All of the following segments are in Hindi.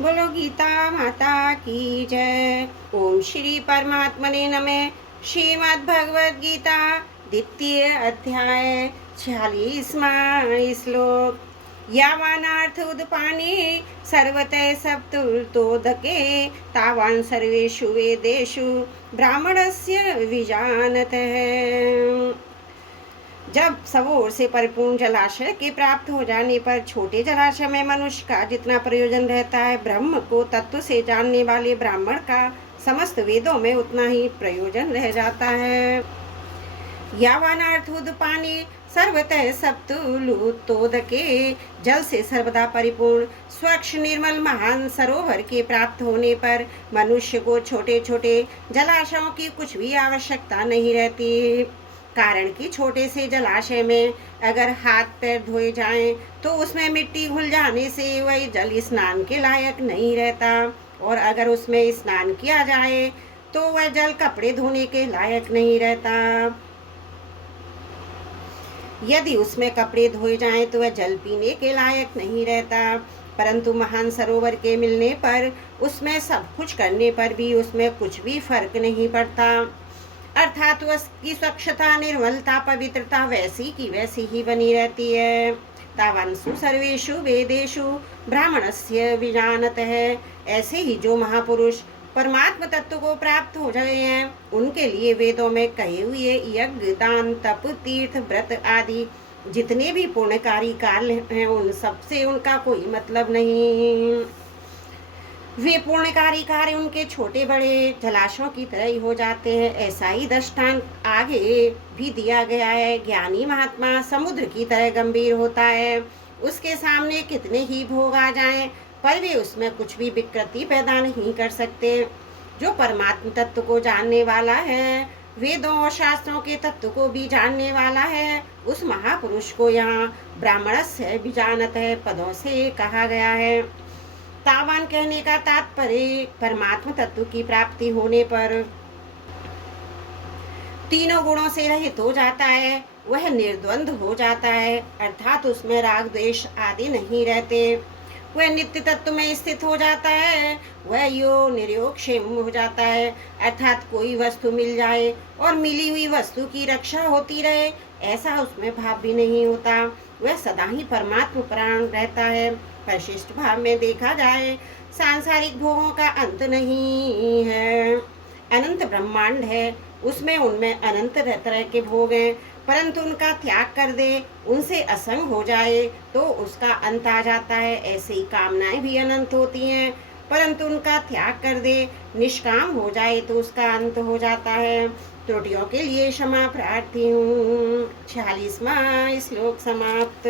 बोलो गीता माता की जय। ओम श्री परमात्मने नमः। श्रीमद् भगवद गीता द्वितीय अध्याय 46वां श्लोक। यावानार्थ उदपाने सर्वतः सप्तुतोदके तावान् सर्वेषु वेदेषु ब्राह्मणस्य विजानतः। जब सब ओर से परिपूर्ण जलाशय के प्राप्त हो जाने पर छोटे जलाशय में मनुष्य का जितना प्रयोजन रहता है, ब्रह्म को तत्व से जानने वाले ब्राह्मण का समस्त वेदों में उतना ही प्रयोजन रह जाता है। यावानार्थुद पानी सर्वतः सप्तुलुतोदके, जल से सर्वदा परिपूर्ण स्वच्छ निर्मल महान सरोवर के प्राप्त होने पर मनुष्य को छोटे छोटे जलाशयों की कुछ भी आवश्यकता नहीं रहती। कारण कि छोटे से जलाशय में अगर हाथ पैर धोए जाएं तो उसमें मिट्टी घुल जाने से वह जल स्नान के लायक नहीं रहता, और अगर उसमें स्नान किया जाए तो वह जल कपड़े धोने के लायक नहीं रहता। यदि उसमें कपड़े धोए जाएं तो वह जल पीने के लायक नहीं रहता। परंतु महान सरोवर के मिलने पर उसमें सब कुछ करने पर भी उसमें कुछ भी फर्क नहीं पड़ता, अर्थात उसकी स्वच्छता, निर्मलता, पवित्रता वैसी की वैसी ही बनी रहती है। तावंसु सर्वेषु वेदेषु ब्राह्मणस्य विजानतः, ऐसे ही जो महापुरुष परमात्म तत्व को प्राप्त हो गए हैं उनके लिए वेदों में कहे हुए यज्ञ, दान, तप, तीर्थ, व्रत आदि जितने भी पुण्यकारी कार्य हैं उन सबसे उनका कोई मतलब नहीं। वे पुण्यकारी कार्य उनके छोटे बड़े जलाशयों की तरह ही हो जाते हैं। ऐसा ही दृष्टांत आगे भी दिया गया है। ज्ञानी महात्मा समुद्र की तरह गंभीर होता है, उसके सामने कितने ही भोग आ जाएं पर वे उसमें कुछ भी विकृति पैदा नहीं कर सकते। जो परमात्म तत्व को जानने वाला है, वेदों और शास्त्रों के तत्व को भी जानने वाला है, उस महापुरुष को यहाँ ब्राह्मणस्य विजानतः पदों से कहा गया है। तावान कहने का तात्पर्य परमात्म तत्व की प्राप्ति होने पर तीनों गुणों से रहित हो जाता है, वह निर्द्वंद हो जाता है, अर्थात उसमें राग द्वेष आदि नहीं रहते। वह नित्य तत्व में स्थित हो जाता है, वह यो निर्योग क्षेम हो जाता है, अर्थात कोई वस्तु मिल जाए और मिली हुई वस्तु की रक्षा होती रहे ऐसा उसमें भाव भी नहीं होता। वह सदा ही परमात्म प्राण रहता है। परिशिष्ट भाव में देखा जाए सांसारिक भोगों का अंत नहीं है, अनंत ब्रह्मांड है, उसमें उनमें अनंत तरह के भोग हैं, परंतु उनका त्याग कर दे, उनसे असंग हो जाए तो उसका अंत आ जाता है। ऐसे ही कामनाएं भी अनंत होती हैं, परंतु उनका त्याग कर दे, निष्काम हो जाए तो उसका अंत हो जाता है। त्रुटियों के लिए क्षमा प्रार्थी हूँ। 46वां श्लोक समाप्त।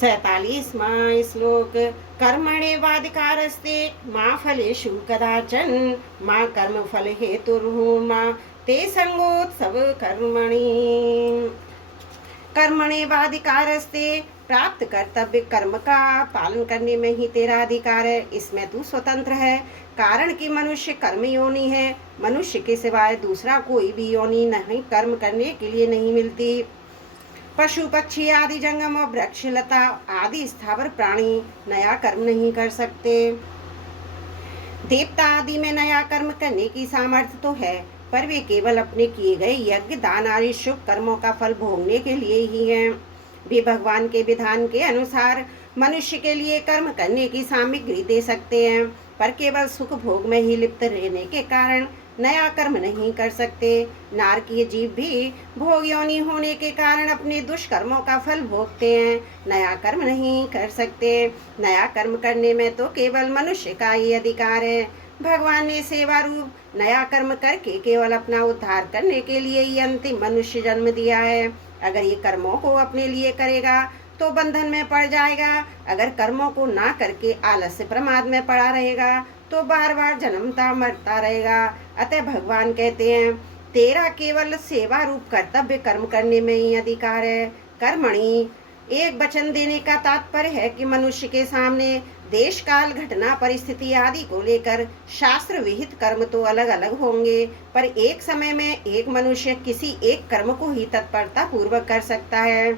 47वां श्लोक। कर्मण्येवाधिकारस्ते मा फलेषु कदाचन मा कर्म फल हेतुर्मा ते संगोत्सव कर्मणि। कर्मण्येवाधिकारस्ते, प्राप्त कर्तव्य कर्म का पालन करने में ही तेरा अधिकार है, इसमें तू स्वतंत्र है। कारण कि मनुष्य कर्म योनि है, मनुष्य के सिवाय दूसरा कोई भी योनि नहीं कर्म करने के लिए नहीं मिलती। पशु पक्षी आदि जंगम और वृक्ष लता आदि स्थावर प्राणी नया कर्म नहीं कर सकते। देवता आदि में नया कर्म करने की सामर्थ्य तो है, पर वे केवल अपने किए गए यज्ञ, दान आदि शुभ कर्मों का फल भोगने के लिए ही हैं। वे भगवान के विधान के अनुसार मनुष्य के लिए कर्म करने की सामग्री दे सकते हैं, पर केवल सुख भोग में ही लिप्त रहने के कारण नया कर्म नहीं कर सकते। नारकीय जीव भी भोग योनि होने के कारण अपने दुष्कर्मों का फल भोगते हैं, नया कर्म नहीं कर सकते। नया कर्म करने में तो केवल मनुष्य का ही अधिकार है। भगवान ने सेवा रूप नया कर्म करके केवल अपना उद्धार करने के लिए ही अंतिम मनुष्य जन्म दिया है। अगर ये कर्मों को अपने लिए करेगा तो बंधन में पड़ जाएगा, अगर कर्मों को ना करके आलस्य प्रमाद में पड़ा रहेगा तो बार बार जन्मता मरता रहेगा। अतः भगवान कहते हैं तेरा केवल सेवा रूप कर्तव्य कर्म करने में ही अधिकार है। कर्मणि एक वचन देने का तात्पर्य है कि मनुष्य के सामने देश काल घटना परिस्थिति आदि को लेकर शास्त्र विहित कर्म तो अलग अलग होंगे, पर एक समय में एक मनुष्य किसी एक कर्म को ही तत्परता पूर्वक कर सकता है।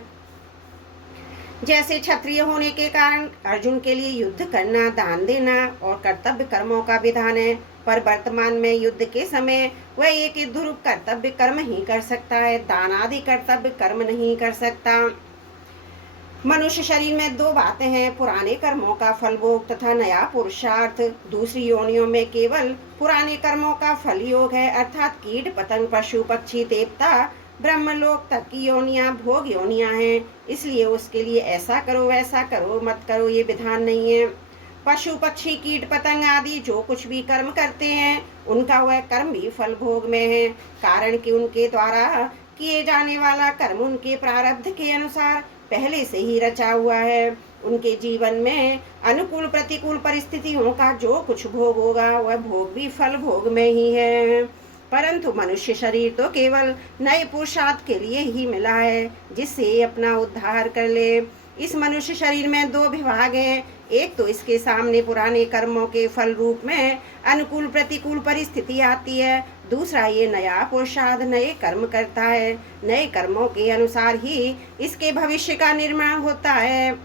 जैसे क्षत्रिय होने के कारण अर्जुन के लिए युद्ध करना, दान देना और कर्तव्य कर्मों का विधान है, पर वर्तमान में युद्ध के समय वह एक ध्रुव कर्तव्य कर्म ही कर सकता है, दान आदि कर्तव्य कर्म नहीं कर सकता। मनुष्य शरीर में दो बातें हैं, पुराने कर्मों का फल भोग तथा नया पुरुषार्थ। दूसरी योनियों में केवल पुराने कर्मों का फल योग है, अर्थात कीट पतंग पशु पक्षी देवता ब्रह्मलोक तक की योनियां भोग योनियां हैं। इसलिए उसके लिए ऐसा करो वैसा करो मत करो ये विधान नहीं है। पशु पक्षी कीट पतंग आदि जो कुछ भी कर्म करते हैं उनका वह कर्म भी फल भोग में है, कारण कि उनके द्वारा किए जाने वाला कर्म उनके प्रारब्ध के अनुसार पहले से ही रचा हुआ है। उनके जीवन में अनुकूल प्रतिकूल परिस्थितियों का जो कुछ भोग होगा वह भोग भी फल भोग में ही है। परंतु मनुष्य शरीर तो केवल नए पुरुषार्थ के लिए ही मिला है, जिससे अपना उद्धार कर ले। इस मनुष्य शरीर में दो विभाग हैं, एक तो इसके सामने पुराने कर्मों के फल रूप में अनुकूल प्रतिकूल परिस्थिति आती है, दूसरा ये नया पुरुषार्थ नए कर्म करता है। नए कर्मों के अनुसार ही इसके भविष्य का निर्माण होता है।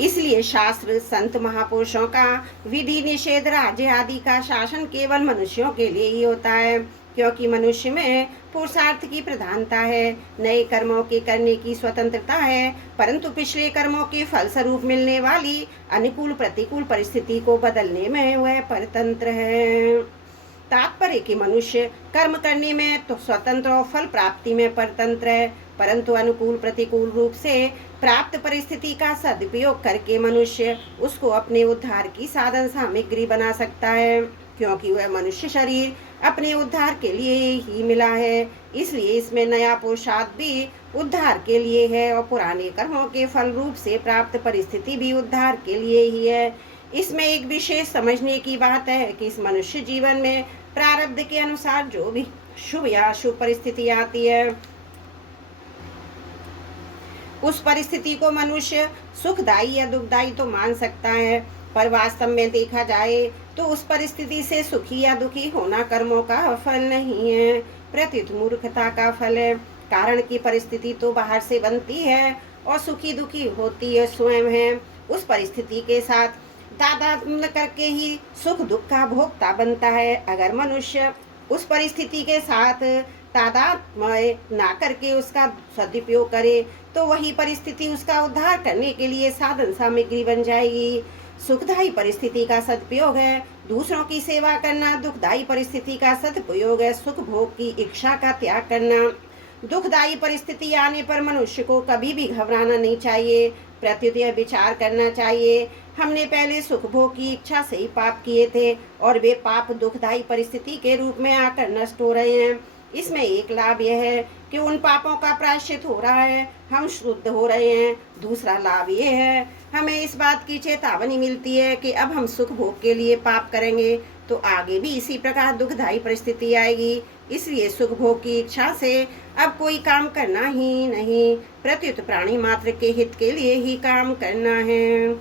इसलिए शास्त्र संत महापुरुषों का विधि निषेध राज्य आदि का शासन केवल मनुष्यों के लिए ही होता है, क्योंकि मनुष्य में पुरुषार्थ की प्रधानता है, नए कर्मों के करने की स्वतंत्रता है, परंतु पिछले कर्मों के फलस्वरूप मिलने वाली अनुकूल प्रतिकूल परिस्थिति को बदलने में वह परतंत्र है। तात्पर्य कि मनुष्य कर्म करने में तो स्वतंत्र और फल प्राप्ति में परतंत्र है, परंतु अनुकूल प्रतिकूल रूप से प्राप्त परिस्थिति का सदुपयोग करके मनुष्य उसको अपने उद्धार की साधन सामग्री बना सकता है, क्योंकि वह मनुष्य शरीर अपने उद्धार के लिए ही मिला है। इसलिए इसमें नया पुरुषार्थ भी उद्धार के लिए है और पुराने कर्मों के फल रूप से प्राप्त परिस्थिति भी उद्धार के लिए ही है। इसमें एक विशेष समझने की बात है कि इस मनुष्य जीवन में प्रारब्ध के अनुसार जो भी शुभ या अशुभ परिस्थिति आती है उस परिस्थिति को मनुष्य सुखदायी या दुखदायी तो मान सकता है, पर वास्तव में देखा जाए तो उस परिस्थिति से सुखी या दुखी होना कर्मों का फल नहीं है, प्रत्युत मूर्खता का फल है। कारण की परिस्थिति तो बाहर से बनती है और सुखी दुखी होती है स्वयं है। उस परिस्थिति के साथ तादात्म्य करके ही सुख दुख का भोक्ता बनता है। अगर मनुष्य उस परिस्थिति के साथ तादात्म्य ना करके उसका सदुपयोग करे तो वही परिस्थिति उसका उद्धार करने के लिए साधन सामग्री बन जाएगी। सुखदायी परिस्थिति का सदुपयोग है दूसरों की सेवा करना, दुखदायी परिस्थिति का सदुपयोग है सुख भोग की इच्छा का त्याग करना। दुखदायी परिस्थिति आने पर मनुष्य को कभी भी घबराना नहीं चाहिए, प्रत्युत यह विचार करना चाहिए हमने पहले सुख भोग की इच्छा से ही पाप किए थे और वे पाप दुखदायी परिस्थिति के रूप में आकर नष्ट हो रहे हैं। इसमें एक लाभ यह है कि उन पापों का प्रायश्चित हो रहा है, हम शुद्ध हो रहे हैं। दूसरा लाभ यह है हमें इस बात की चेतावनी मिलती है कि अब हम सुख भोग के लिए पाप करेंगे तो आगे भी इसी प्रकार दुखदायी परिस्थिति आएगी। इसलिए सुख भोग की इच्छा से अब कोई काम करना ही नहीं, प्रत्युत प्राणी मात्र के हित के लिए ही काम करना है।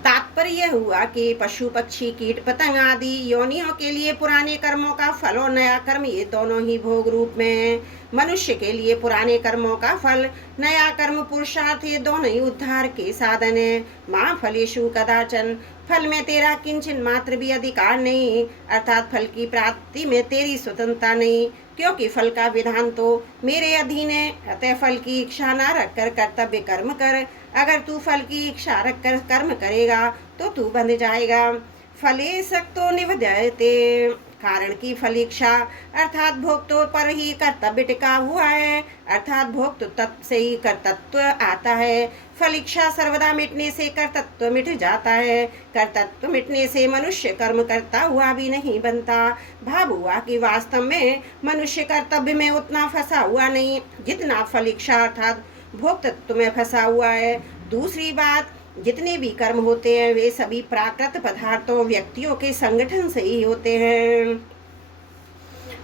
तात्पर्य हुआ कि पशु पक्षी कीट पतंग आदि योनियों के लिए पुराने कर्मों का फल और नया कर्म ये दोनों ही भोग रूप में है। मनुष्य के लिए पुराने कर्मों का फल, नया कर्म पुरुषार्थ ये दोनों ही उद्धार के साधन है। माँ फलेषु कदाचन, फल में तेरा किंचन मात्र भी अधिकार नहीं, अर्थात फल की प्राप्ति में तेरी स्वतंत्रता नहीं, क्योंकि फल का विधान तो मेरे अधीन है। अतः फल की इच्छा न रखकर कर्तव्य कर्म कर। अगर तू फल की इच्छा रखकर कर्म करेगा तो तू बंध जाएगा। फले सक्तो निवद्यते, कारण की फल इच्छा अर्थात भोक्तों पर ही कर्तव्य टिका हुआ है, अर्थात भोक्त तत्व से ही कर्तृत्व आता है। फल इच्छा सर्वदा मिटने से कर्तृत्व मिट जाता है, कर्तृत्व मिटने से मनुष्य कर्म करता हुआ भी नहीं बनता। भाव हुआ कि वास्तव में मनुष्य कर्तव्य में उतना फंसा हुआ नहीं जितना फल इच्छा अर्थात भोक्तत्व में फंसा हुआ है। दूसरी बात, जितने भी कर्म होते हैं वे सभी प्राकृत पदार्थों व्यक्तियों के संगठन से ही होते हैं।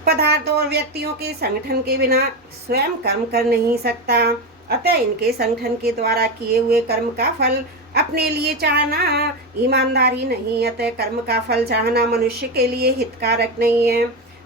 पदार्थों और व्यक्तियों के संगठन के बिना स्वयं कर्म कर नहीं सकता, अतः इनके संगठन के द्वारा किए हुए कर्म का फल अपने लिए चाहना ईमानदारी नहीं, अतः कर्म का फल चाहना मनुष्य के लिए हितकारक नहीं है।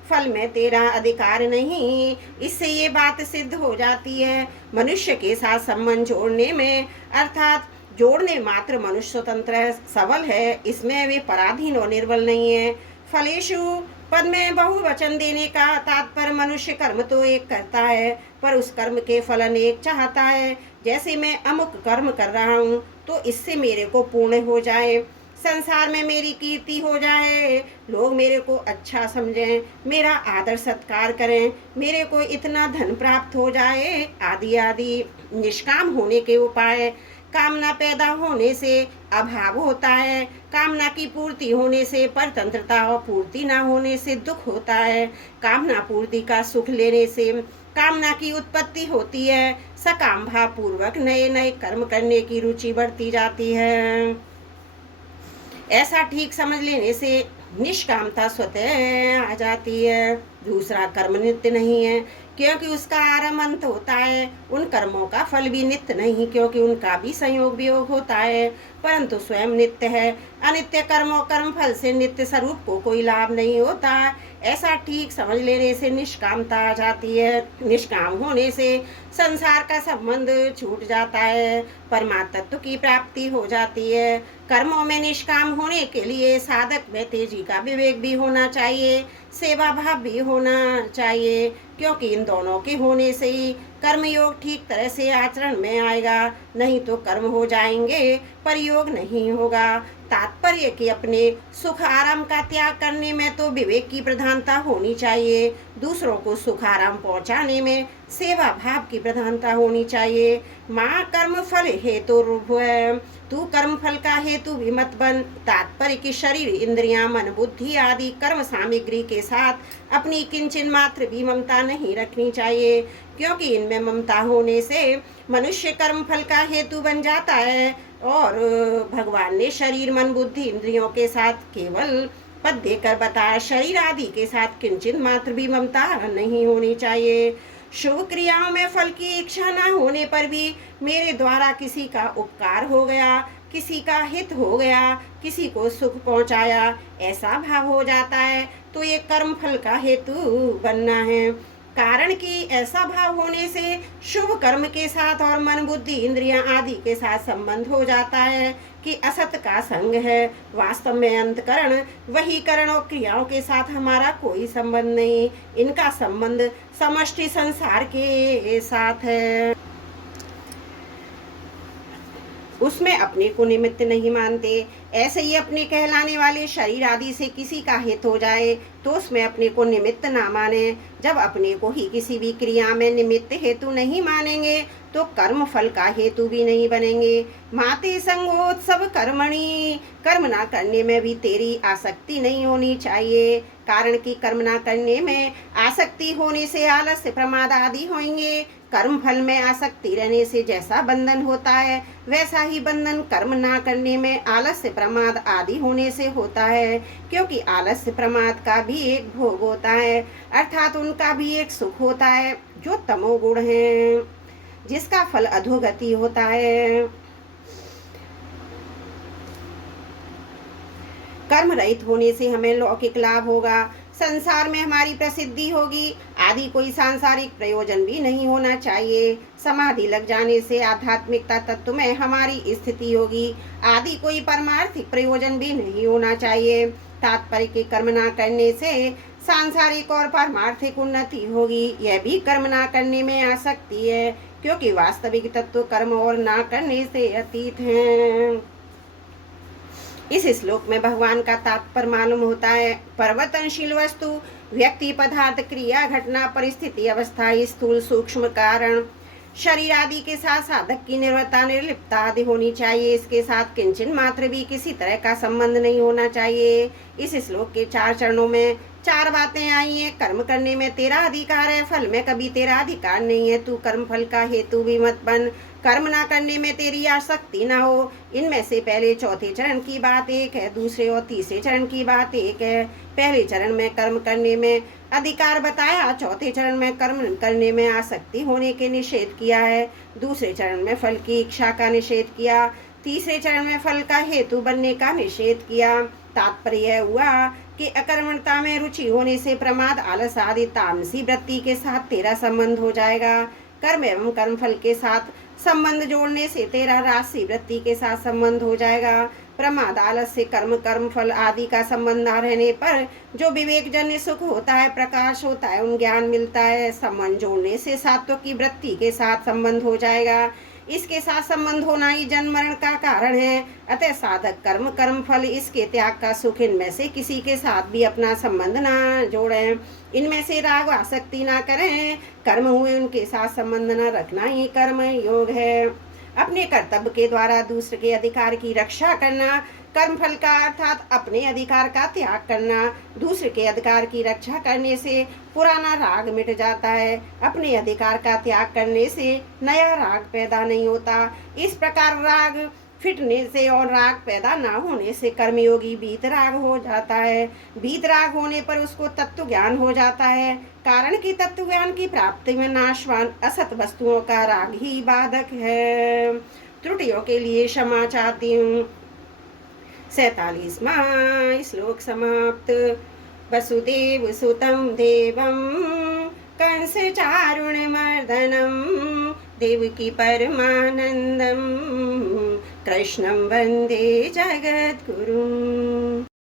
फल में तेरा अधिकार नहीं। इससे ये बात सिद्ध हो जाती है, मनुष्य के साथ संबंध जोड़ने में अर्थात जोड़ने मात्र मनुष्य स्वतंत्र है, सबल है, इसमें वे पराधीन और निर्बल नहीं है। फलेषु पद में बहुवचन देने का तात्पर्य मनुष्य कर्म तो एक करता है, पर उस कर्म के फल अनेक चाहता है। जैसे मैं अमुक कर्म कर रहा हूँ तो इससे मेरे को पूर्ण हो जाए, संसार में मेरी कीर्ति हो जाए, लोग मेरे को अच्छा समझें, मेरा आदर सत्कार करें, मेरे को इतना धन प्राप्त हो जाए, आदि आदि। निष्काम होने के उपाय, कामना पैदा होने से अभाव होता है, कामना की पूर्ति होने से परतंत्रता और पूर्ति न होने से दुख होता है, कामना पूर्ति का सुख लेने से कामना की उत्पत्ति होती है, सकाम भाव पूर्वक नए नए कर्म करने की रुचि बढ़ती जाती है। ऐसा ठीक समझ लेने से निष्कामता स्वतः आ जाती है। दूसरा, कर्म नित्य नहीं है, क्योंकि उसका आरंभ अंत होता है। उन कर्मों का फल भी नित्य नहीं, क्योंकि उनका भी संयोग वियोग होता है, परंतु स्वयं नित्य है। अनित्य कर्मों कर्म फल से नित्य स्वरूप को कोई लाभ नहीं होता। ऐसा ठीक समझ लेने से निष्कामता आ जाती है। निष्काम होने से संसार का संबंध छूट जाता है, परमात्म तत्व की प्राप्ति हो जाती है। कर्मों में निष्काम होने के लिए साधक में तेजी का विवेक भी होना चाहिए, सेवा भाव भी होना चाहिए, क्योंकि इन दोनों के होने से ही कर्मयोग ठीक तरह से आचरण में आएगा, नहीं तो कर्म हो जाएंगे पर योग नहीं होगा। तात्पर्य कि अपने सुख आराम का त्याग करने में तो विवेक की प्रधानता होनी चाहिए, दूसरों को सुख आराम पहुंचाने में सेवा भाव की प्रधानता होनी चाहिए। माँ कर्म फल हेतु रूप है, तू कर्म फल का हेतु भी मत बन। तात्पर्य कि शरीर इंद्रियां मन बुद्धि आदि कर्म सामग्री के साथ अपनी किंचन मात्र भी ममता नहीं रखनी चाहिए, क्योंकि इनमें ममता होने से मनुष्य कर्म फल का हेतु बन जाता है। और भगवान ने शरीर मन बुद्धि इंद्रियों के साथ केवल पद देकर बताया, शरीर आदि के साथ किंचित मात्र भी ममता नहीं होनी चाहिए। शुभ क्रियाओं में फल की इच्छा न होने पर भी मेरे द्वारा किसी का उपकार हो गया, किसी का हित हो गया, किसी को सुख पहुंचाया, ऐसा भाव हो जाता है तो ये कर्म फल का हेतु बनना है। कारण कि ऐसा भाव होने से शुभ कर्म के साथ और मन बुद्धि इंद्रियां आदि के साथ संबंध हो जाता है कि असत का संग है। वास्तव में अंतकरण वही करण और क्रियाओं के साथ हमारा कोई संबंध नहीं, इनका संबंध समष्टि संसार के साथ है। उसमें अपने को निमित्त नहीं मानते। ऐसे ही अपने कहलाने वाले शरीर आदि से किसी का हित हो जाए तो उसमें अपने को निमित्त ना माने। जब अपने को ही किसी भी क्रिया में निमित्त हेतु नहीं मानेंगे तो कर्म फल का हेतु भी नहीं बनेंगे। माते संगोत्सव कर्मणि, कर्म ना करने में भी तेरी आसक्ति नहीं होनी चाहिए, कारण कि कर्म ना करने में आसक्ति होने से आलस्य प्रमाद आदि होंगे। कर्म फल में आसक्ति रहने से जैसा बंधन होता है वैसा ही बंधन कर्म ना करने में आलस्य प्रमाद आदि होने से होता है, क्योंकि आलस्य प्रमाद का भी एक भोग होता है, अर्थात उनका भी एक सुख होता है जो तमोगुण है, जिसका फल अधोगति होता है। कर्म रहित होने से हमें लौकिक लाभ होगा, संसार में हमारी प्रसिद्धि होगी, आदि कोई सांसारिक प्रयोजन भी नहीं होना चाहिए। समाधि लग जाने से आध्यात्मिकता तत्व में हमारी स्थिति होगी, आदि कोई परमार्थिक प्रयोजन भी नहीं होना चाहिए। तात्पर्य के कर्म ना करने से सांसारिक और परमार्थिक उन्नति होगी, यह भी कर्म ना करने में आ सकती है, क्योंकि वास्तविक तत्व कर्म और ना करने से अतीत हैं। इस श्लोक में भगवान का तात्पर्य मालूम होता है। परिवर्तनशील वस्तु व्यक्ति पदार्थ क्रिया घटना परिस्थिति अवस्था स्थूल सूक्ष्म कारण शरीर आदि के साथ साधक की निर्भरता निर्लिप्तता आदि होनी चाहिए, इसके साथ किंचन मात्र भी किसी तरह का संबंध नहीं होना चाहिए। इस श्लोक के 4 चरणों में 4 बातें आई हैं। कर्म करने में तेरा अधिकार है, फल में कभी तेरा अधिकार नहीं है, तू कर्म फल का हेतु भी मत बन, कर्म ना करने में तेरी आसक्ति ना हो। इनमें से पहले चौथे चरण की बात एक है, दूसरे और तीसरे चरण की बात एक है। पहले चरण में कर्म करने में अधिकार बताया, चौथे चरण में कर्म करने में आसक्ति होने के निषेध किया है, दूसरे चरण में फल की इच्छा का निषेध किया, तीसरे चरण में फल का हेतु बनने का निषेध किया। तात्पर्य हुआ कि अकर्मणता में रुचि होने से प्रमाद, आलस आदि तामसी वृत्ति के साथ तेरा संबंध हो जाएगा। कर्म एवं कर्म फल के साथ संबंध जोड़ने से तेरा राशि वृत्ति के साथ संबंध हो जाएगा। प्रमाद, आलस से कर्म फल आदि का संबंध न रहने पर जो विवेक जन्य सुख होता है, प्रकाश होता है, उन ज्ञान मिलता है। संबंध जोड़ने से सात्व की वृत्ति के साथ संबंध हो जाएगा। इसके साथ संबंध होना ही जन्म मरण का कारण है। अतः साधक कर्म फल इसके त्याग का सुख, इनमें से किसी के साथ भी अपना संबंध ना जोड़ें, इनमें से राग आसक्ति ना करें। कर्म हुए उनके साथ संबंध न रखना ही कर्म योग है। अपने कर्तव्य के द्वारा दूसरे के अधिकार की रक्षा करना कर्म फल का अर्थात अपने अधिकार का त्याग करना। दूसरे के अधिकार की रक्षा करने से पुराना राग मिट जाता है। अपने अधिकार का त्याग करने से नया राग पैदा नहीं होता। इस प्रकार राग फिटने से और राग पैदा ना होने से कर्मयोगी वीतराग हो जाता है। वीतराग होने पर उसको तत्व ज्ञान हो जाता है। कारण कि तत्व ज्ञान की प्राप्ति में नाशवान असत वस्तुओं का राग ही बाधक है। त्रुटियों के लिए क्षमा चाहती हूँ। 47वां श्लोक समाप्त। वसुदेव सुतं देवं कंस चारुणमर्दनं देवकी परमानंदं कृष्णं वंदे जगद्गुरुम्।